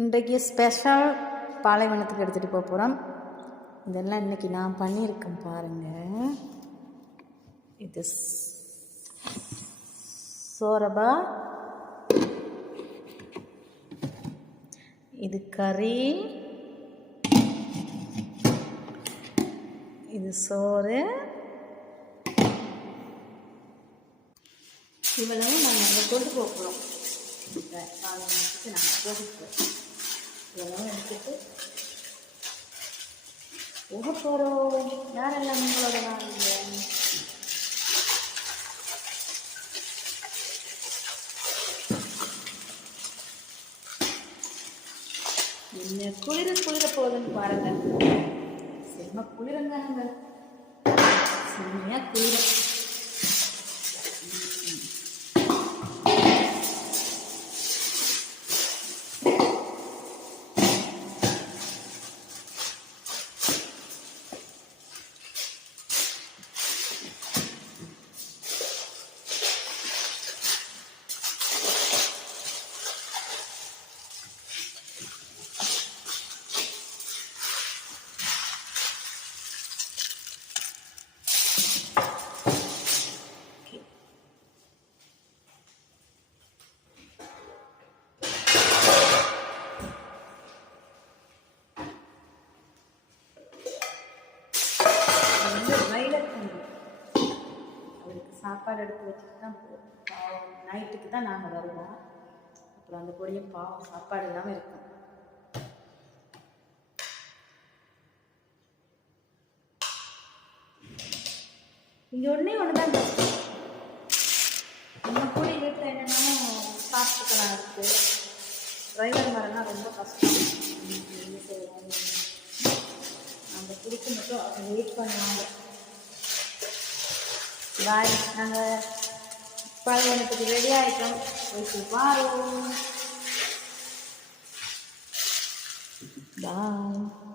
இன்றைக்கு ஸ்பெஷல் பாலைவனத்துக்கு எடுத்துகிட்டு போக போகிறோம். இதெல்லாம் இன்றைக்கி நான் பண்ணியிருக்கேன் பாருங்கள். இது சோரபா, இது கறி, இது சோறு. இவ்வளவு நாங்கள் அங்கே கொண்டு போக போகிறோம். பாலைவனத்துக்கு நாங்கள் போகிறோம். இதெல்லாம் எடுத்துட்டு போக போகிறோம். யாரெல்லாம் உங்களோட வாங்க. என்ன குளிர போகுதுன்னு பாருங்க. செம்ம குளிரங்க, செம்மையா குளிர. அவருக்கு சாப்பாடு எடுத்து வச்சுட்டு தான் நைட்டுக்கு தான் நாங்கள் வருவோம். அப்புறம் அந்த பொடியை பாவம் சாப்பாடு இல்லாமல் இருக்கும். இங்கே ஒன்றே ஒன்று தான் கஷ்டம். நம்ம கூடி வீட்டில் என்னென்னாலும் சாப்பிட்டுக்கலாம் இருக்குது. டிரைவர் வரனா ரொம்ப கஷ்டம். அந்த குடிக்கு மட்டும் அவங்க வெயிட் பண்ணுவாங்க. பாய், நாங்கள் பாலைவனத்துக்கு ரெடி ஆகிட்டோம். போயிட்டு வாரோம். பாய்.